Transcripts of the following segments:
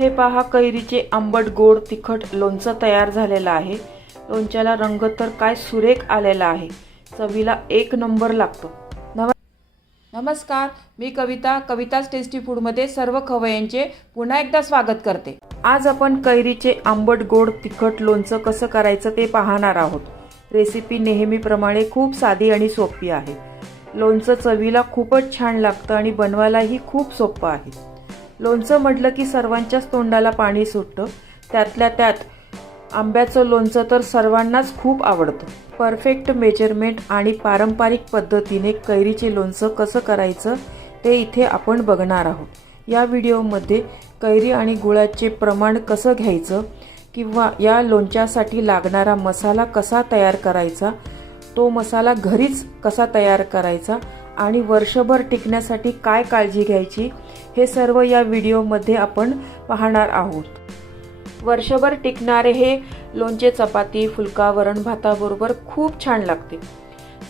हे पहा, कैरीचे आंबट गोड तिखट लोणचं तयार झालेलं आहे। लोणच्याला रंग तर काय सुरेख आलेला आहे। चवीला एक नंबर लागतो। नमस्कार, मी कविताच टेस्टी फूडमध्ये सर्व खवय्यांचे पुन्हा एकदा स्वागत करते। आज आपण कैरीचे आंबट गोड तिखट लोणचं कसं करायचं ते पाहणार आहोत। रेसिपी नेहमीप्रमाणे खूप साधी आणि सोपी आहे। लोणचं चवीला खूपच छान लागतं आणि बनवायलाही खूप सोपं आहे। लोणचं म्हटलं की सर्वांच्याच तोंडाला पाणी सुटतं। त्यातल्या त्यात आंब्याचं लोणचं तर सर्वांनाच खूप आवडतं। परफेक्ट मेजरमेंट आणि पारंपरिक पद्धतीने कैरीचे लोणचं कसं करायचं ते इथे आपण बघणार आहोत। या व्हिडिओमध्ये कैरी आणि गुळाचे प्रमाण कसं घ्यायचं किंवा या लोणच्यासाठी लागणारा मसाला कसा तयार करायचा, तो मसाला घरीच कसा तयार करायचा आणि वर्षभर टिकण्यासाठी काय काळजी घ्यायची, हे सर्व या व्हिडिओमध्ये आपण पाहणार आहोत। वर्षभर टिकणारे हे लोणचे चपाती, फुलका, वरण भाताबरोबर खूप छान लागते।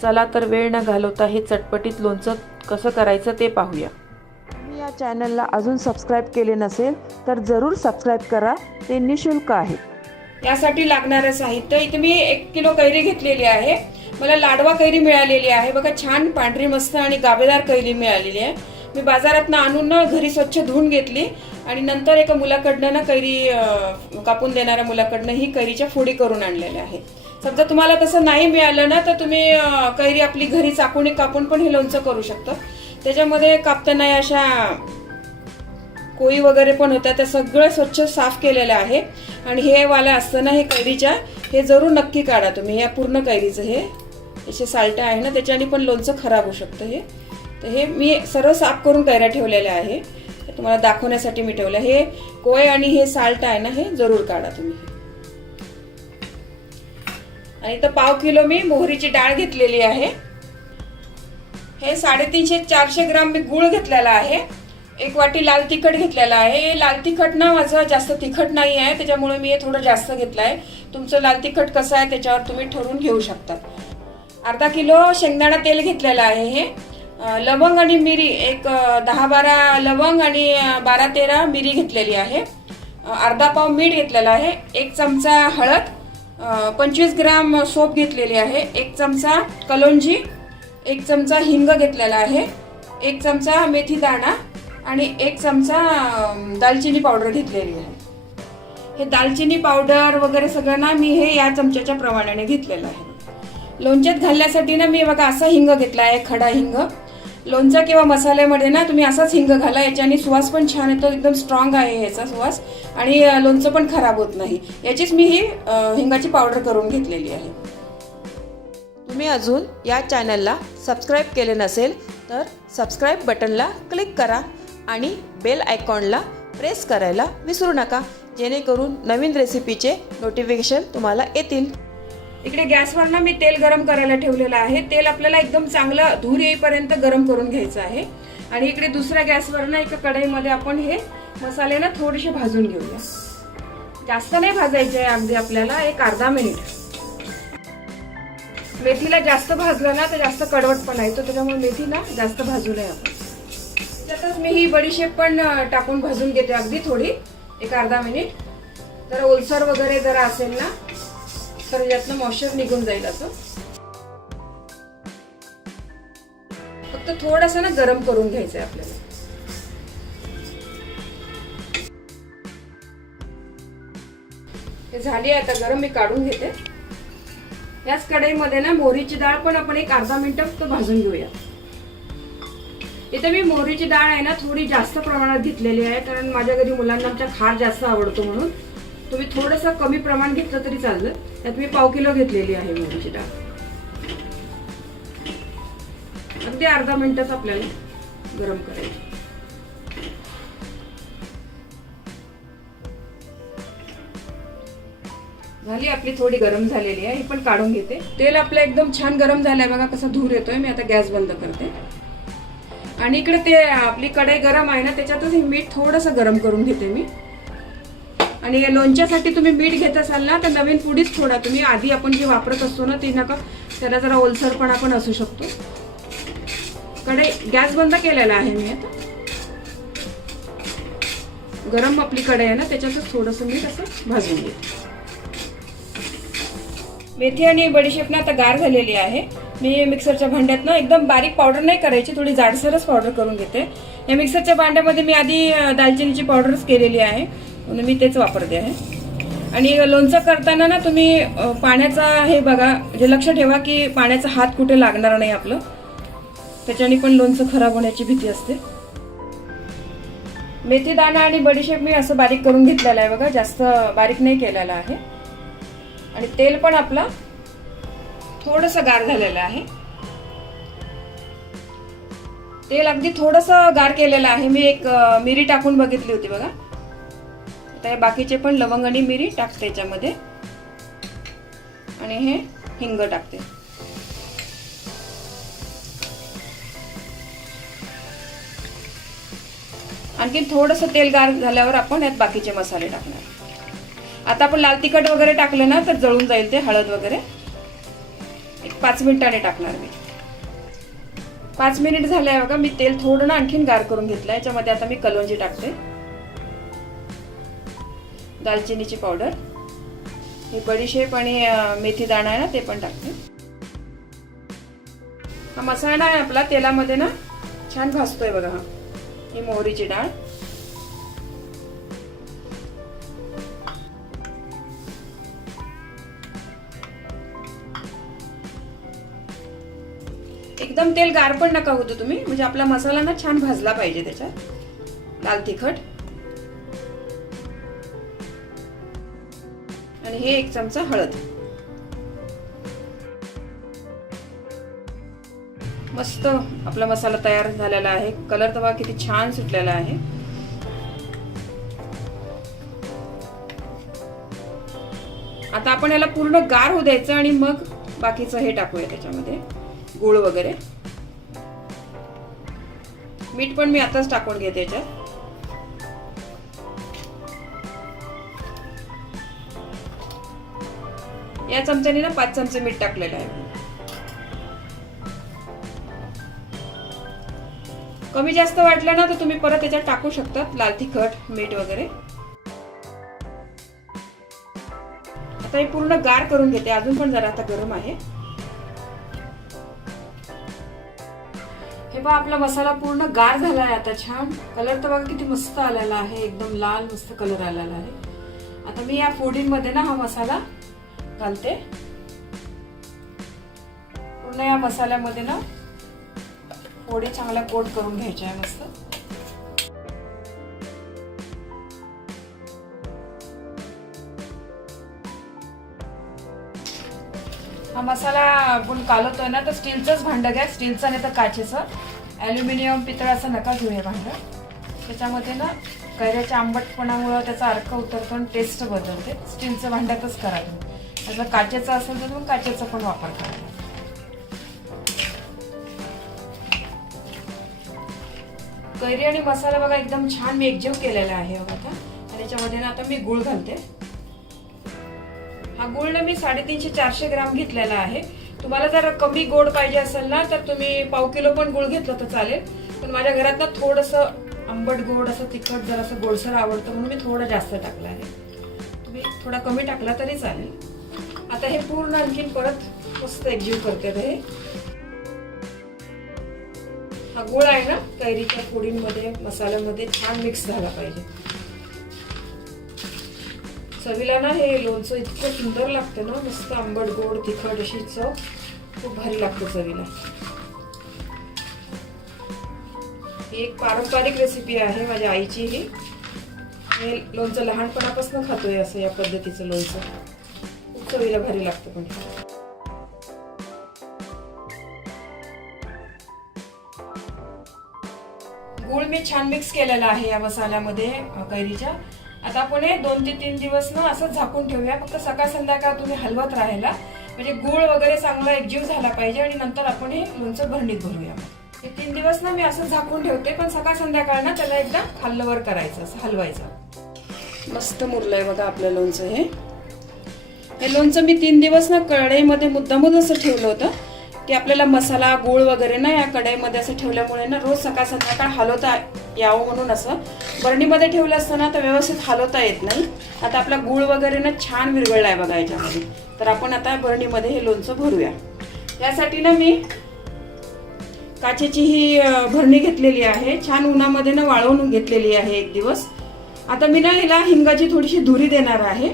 चला तर वेळ न घालवता हे चटपटीत लोणचं कसं करायचं ते पाहूया। तुम्ही या चॅनलला अजून सबस्क्राईब केले नसेल तर जरूर सबस्क्राईब करा, ते निशुल्क आहे। यासाठी लागणारे साहित्य इथे मी 1 किलो कैरी घेतलेली आहे। मला लाडवा कैरी मिळालेली आहे बघा, छान पांढरी मस्त आणि गाभेदार कैरी मिळालेली आहे। मी बाजारातनं आणून घरी स्वच्छ धुवून घेतली आणि नंतर एका मुलाकडनं कैरी कापून देणाऱ्या मुलाकडनं ही कैरीच्या फोडी करून आणलेल्या आहे। समजा तुम्हाला तसं नाही मिळालं ना तर तुम्ही कैरी आपली घरी चाकूने कापून पण हे लोणचं करू शकता। त्याच्यामध्ये कापताना अशा कोळी वगैरे पण होत्या, त्या सगळं स्वच्छ साफ केलेलं आहे। आणि हे वाला असतं ना हे कैरीच्या, हे जरूर नक्की काढा तुम्ही। या पूर्ण कैरीचं हे असे साल्ट आहे ना त्याच्याने पण लोणचं खराब होऊ शकतं हे। तर हे मी सर्व साफ करून कैऱ्या ठेवलेल्या आहे, तुम्हाला दाखवण्यासाठी मी ठेवलं। हे कोय आणि हे साल्ट आहे ना हे जरूर काढा तुम्ही। आणि इथं 1/2 किलो मी मोहरीची डाळ घेतलेली आहे। हे 350-400 ग्राम मी गूळ घेतलेला आहे। 1 वाटी लाल तिखट घेतलेला आहे। लाल तिखट ना माझं जास्त तिखट नाही आहे, त्याच्यामुळे मी हे थोडं जास्त घेतलं आहे। तुमचं लाल तिखट कसं आहे त्याच्यावर तुम्ही ठरवून घेऊ शकता। अर्धा किलो शेंगदाणा तेल घेतलेलं आहे। हे लवंग आणि मिरी, एक 10-12 लवंग आणि 12-13 मिरी घेतलेली आहे। अर्धा पाव मीठ घेतलेला आहे। 1 चमचा हळद, 25 ग्राम सोप घेतलेली आहे। 1 चमचा कलोंजी, 1 चमचा हिंग घेतलेला आहे। 1 चमचा मेथी दाणा आणि 1 चमचा दालचिनी पावडर घेतलेली आहे। हे दालचिनी पावडर वगैरे सगळं ना मी हे या चमच्याच्या प्रमाणाने घेतलेलं आहे। लोणच्यात घालण्यासाठी ना मी बघा असा हिंग घेतला आहे, खडा हिंग। लोणचं किंवा मसाल्यामध्ये ना तुम्ही असाच हिंग घाला, याच्याने सुवास पण छान येतो, एकदम स्ट्रॉंग आहे याचा सुवास आणि लोणचं पण खराब होत नाही। याचीच मी ही हिंगाची पावडर करून घेतलेली आहे। तुम्ही अजून या चॅनलला सबस्क्राईब केले नसेल तर सबस्क्राईब बटनला क्लिक करा आणि बेल आयकॉनला प्रेस करायला विसरू नका, जेणेकरून नवीन रेसिपीचे नोटिफिकेशन तुम्हाला येतील। इकडे गॅसवर ना मी तेल गरम करायला ठेवलेलं आहे। तेल आपल्याला एकदम चांगलं धूर येईपर्यंत गरम करून घ्यायचं आहे। आणि इकडे दुसऱ्या गॅसवर ना एका कढईमध्ये आपण हे मसाले ना थोडेसे भाजून घेऊया। जास्त नाही भाजायचे, अगदी आपल्याला एक अर्धा मिनिट। मेथीला जास्त भाजलं ना तर जास्त कडवटपणा येतो, त्याच्यामुळे मेथी ना जास्त भाजू नये आपण। त्यातच मी ही बडीशेप पण टाकून भाजून घेते अगदी थोडी, एक अर्धा मिनिट। जर ओलसर वगैरे जरा असेल ना तर यातनं मॉइश्चर निघून जाईल असं। फक्त थोडंसं ना गरम करून घ्यायचंय आपल्याला। हे झाली आता गरम, मी काढून घेते। याच कढईमध्ये ना मोहरीची डाळ पण आपण एक अर्धा मिनिट फक्त भाजून घेऊया। इथे मी मोहरीची डाळ आहे ना थोडी जास्त प्रमाणात घेतलेली आहे, कारण माझ्या घरी मुलांना आमच्या खार जास्त आवडतो म्हणून। तुम्ही थोडंसं कमी प्रमाण घेतलं तरी चाललं। त्यात मी 1/2 किलो घेतलेली आहे मोहरीची डाळ। अगदी अर्धा मिनिटच आपल्याला गरम करायची। झाली आपली थोडी गरम झालेली आहे, ही पण काढून घेते। तेल आपलं एकदम छान गरम झालंय बघा, कसा धूर येतोय। मी आता गॅस बंद करते आणि इकडे ते आपली कढई गरम आहे ना त्याच्यातच हे मीठ थोडंसं गरम करून घेते मी। आणि लोणच्यासाठी तुम्ही मीठ घेत असाल ना तर नवीन पुडीच थोडा तुम्ही, आधी आपण जे वापरत असतो ना ती नका, त्याला जरा ओलसरपणा पण असू शकतो। कढई गॅस बंद केलेला आहे मी आता। गरम आपली कढई आहे ना त्याच्यातच थोडंसं मीठ असं भाजून घेते. मेथी आणि बडीशेप ना आता गार झालेली आहे. मी मिक्सरच्या भांड्यात ना एकदम बारीक पावडर नाही करायची, थोडी जाडसरच पावडर करून घेते. या मिक्सरच्या भांड्यामध्ये मी आधी दालचिनीची पावडरच केलेली आहे म्हणून मी तेच वापरते आहे. आणि लोणचं करताना ना तुम्ही पाण्याचा हे बघा, म्हणजे लक्ष ठेवा की पाण्याचा हात कुठे लागणार नाही आपलं, त्याच्याने पण लोणचं खराब होण्याची भीती असते. मेथी दाणा आणि बडीशेप मी असं बारीक करून घेतलेला आहे बघा, जास्त बारीक नाही केलेला आहे. आणि तेल पण आपलं थोडंसं गार झालेलं आहे. तेल अगदी थोडंसं गार केलेलं आहे. मी एक मिरी टाकून बघितली होती बघा. आता बाकीचे पण लवंग आणि मिरी टाकते याच्यामध्ये आणि हे हिंग टाकते. आणखी थोडंसं तेल गार झाल्यावर आपण यात बाकीचे मसाले टाकणार. आता आपण लाल तिखट वगैरे टाकलं ना तर जळून जाईल ते, हळद वगैरे. एक 5 मिनिटाने टाकणार मी. 5 मिनिट झाले बघा. मी तेल थोडं ना आणखीन गार करून घेतलं. याच्यामध्ये आता मी कलोंजी टाकते, दालचिनीची पावडर, हे बडीशेप आणि मेथी दाणा आहे ना ते पण टाकते. हा मसाला आहे आपला तेलामध्ये ना छान भाजतोय बघा. हा ही मोहरीची डाळ, एकदम तेल गार पण नका होतो तुम्ही, म्हणजे आपला मसाला ना छान भाजला पाहिजे. त्याच्यात लाल तिखट आणि हे 1 चमचा हळद. मस्त आपला मसाला तयार झालेला आहे. कलर तर बघा किती छान सुटलेला आहे. आता आपण याला पूर्ण गार होऊ द्यायचं आणि मग बाकीचं हे टाकूया त्याच्यामध्ये, गूळ वगैरे. मीठ पण मी आताच टाकून घेते याच्यात. या चमच्याने ना 5 चमचे मीठ टाकलेलं आहे. कमी जास्त वाटलं ना तर तुम्ही परत याच्यात टाकू शकता लाल तिखट, मीठ वगैरे. आता हे पूर्ण गार करून घेते. अजून पण जरा आता गरम आहे. हे बघा आपला मसाला पूर्ण गार झाला आहे आता. छान कलर तर बघा किती मस्त आलेला आहे, एकदम लाल मस्त कलर आलेला आहे. आता मी या फोडींमध्ये ना हा मसाला घालते. पूर्ण या मसाल्यामध्ये ना फोडी चांगल्या कोट करून घ्यायच्या आहे मस्त. हा मसाला आपण कालवतोय ना तर स्टीलचंच भांडं घ्या, स्टीलचं नाही तर काचेचं. ॲल्युमिनियम, पितळाचं नका घेऊ हे भांडं. त्याच्यामध्ये ना कैऱ्याच्या आंबटपणामुळे त्याचा अर्क उतरतो आणि टेस्ट बदलते. स्टीलचं भांड्यातच करा तुम्ही. जर काचेचं असेल तर मग काचेचा पण वापर करा. कैरी आणि मसाला बघा एकदम छान मी एकजीव केलेला आहे बघा आता. आणि याच्यामध्ये ना आता मी गूळ घालते. हा गूळ ना मी 350-400 ग्राम घेतलेला आहे. तुम्हाला जर कमी गोड पाहिजे असेल ना तर तुम्ही पाव किलो पण गूळ घेतलं तर चालेल. पण माझ्या घरात ना थोडंसं आंबट गोड असं तिखट जर असं गोडसर आवडतं म्हणून मी थोडं जास्त टाकलं आहे. तुम्ही थोडा कमी टाकला तरी चालेल. आता हे पूर्ण आणखीन परत मस्त एकजीव करते. हे हा गूळ आहे ना कैरीच्या फोडींमध्ये, मसाल्यामध्ये छान मिक्स झाला पाहिजे. चवीला ना हे लोणचं इतकं सुंदर लागतं ना, मस्त आंबट गोड तिखट अशी चव खूप भारी लागते चवीला. ही एक पारंपरिक रेसिपी आहे माझ्या आईची. ही हे लोणचं लहानपणापासून खातोय असं या पद्धतीचं लोणचं. खूप चवीला भारी लागतं. पण गूळ मी छान मिक्स केलेला आहे या मसाल्यामध्ये कैरीच्या. आता आपण हे 2 ते 3 दिवस ना असं झाकून ठेवूया. फक्त सकाळ संध्याकाळ तुम्ही हलवत राहायला, म्हणजे गूळ वगैरे चांगला एकजीव झाला पाहिजे. आणि नंतर आपण हे लोणचं भरणीत भरूया. हे 3 दिवस ना मी असं झाकून ठेवते, पण सकाळ संध्याकाळ ना त्याला एकदा खाल्लवर करायचं, असं हलवायचं. मस्त मुरलंय बघा आपलं लोणचं. हे लोणचं मी 3 दिवस ना कढईमध्ये मुद्दामून असं ठेवलं होतं की आपल्याला मसाला गूळ वगैरे ना या कढईमध्ये असं ठेवल्यामुळे ना रोज सकाळ संध्याकाळ हलवता यावं म्हणून असं बरणीमध्ये ठेवलं असताना तर व्यवस्थित हलवता येत नाही. आता आपला गूळ वगैरे ना छान विरघळला आहे बघा याच्यामध्ये. तर आपण आता बरणीमध्ये हे लोणचं भरूया. यासाठी ना मी काचेची ही भरणी घेतलेली आहे. छान उन्हामध्ये ना वाळवून घेतलेली आहे एक दिवस. आता मी ना हिला हिंगाची थोडीशी धुरी देणार आहे,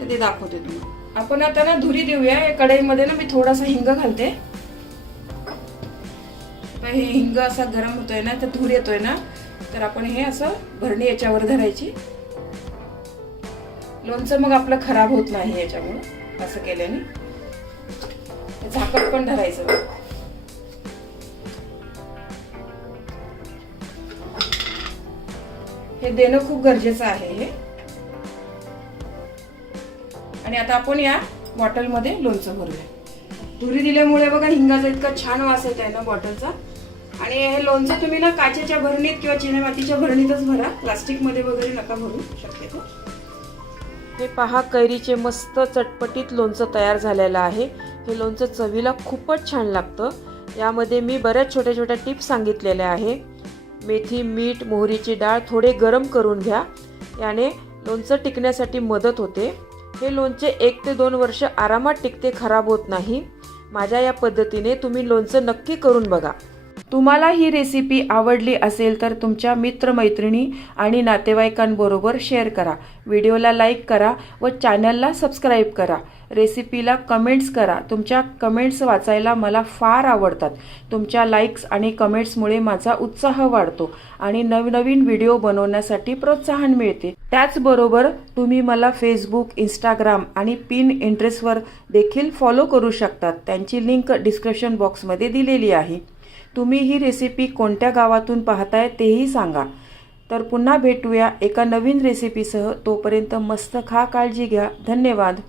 तर ते दाखवते तुम्हाला. आपण आता ना धुरी देऊया. या कढईमध्ये ना मी थोडासा हिंग घालते. हे हिंग असा गरम होतोय ना, तर धूर येतोय ना, तर आपण हे असं भरणी याच्यावर धरायची. लोणचं मग आपलं खराब होत नाही याच्यामुळे असं केल्याने. झाकण पण धरायचं. हे देणं खूप गरजेचं आहे हे. आणि आता आपण या बॉटलमध्ये लोणचं भरूया. धुरी दिल्यामुळे बघा हिंगाचा इतका छान वास येत आहे ना बॉटलचा. आणि हे लोणचं तुम्ही ना काचेच्या भरणीत किंवा चिनेमातीच्या भरणीतच भरा, प्लास्टिक मध्ये वगैरे नका भरू शक्यतो. हे पहा, कैरीचे मस्त चटपटीत लोणचं तयार झालेलं आहे. हे लोणचं चवीला खूपच छान लागतं. यामध्ये मी बऱ्याच छोट्या छोट्या टिप्स सांगितलेल्या आहे. मेथी, मीठ, मोहरीची डाळ थोडे गरम करून घ्या. याने लोणचं टिकण्यासाठी मदत होते. हे लोणचे 1 ते 2 वर्ष आरामात टिकते, खराब होत नाही. माझ्या या पद्धतीने तुम्ही लोणचं नक्की करून बघा. तुम्हाला ही रेसिपी आवडली असेल तर तुमच्या मित्रमैत्रिणी आणि नातेवाईकांबरोबर शेअर करा. व्हिडिओला लाईक करा व चॅनलला सबस्क्राईब करा. रेसिपीला कमेंट्स करा. तुमच्या कमेंट्स वाचायला मला फार आवडतात. तुमच्या लाईक्स आणि कमेंट्समुळे माझा उत्साह वाढतो आणि नवनवीन व्हिडिओ बनवण्यासाठी प्रोत्साहन मिळते. त्याचबरोबर तुम्ही मला फेसबुक, इंस्टाग्राम आणि पिनट्रेस्टवर देखील फॉलो करू शकतात. त्यांची लिंक डिस्क्रिप्शन बॉक्समध्ये दिलेली आहे. तुम्ही ही रेसिपी कोणत्या गावातून पाहताय तेही सांगा. तर पुन्हा भेटूया एका नवीन रेसिपीसह. तोपर्यंत मस्त खा, काळजी घ्या. धन्यवाद.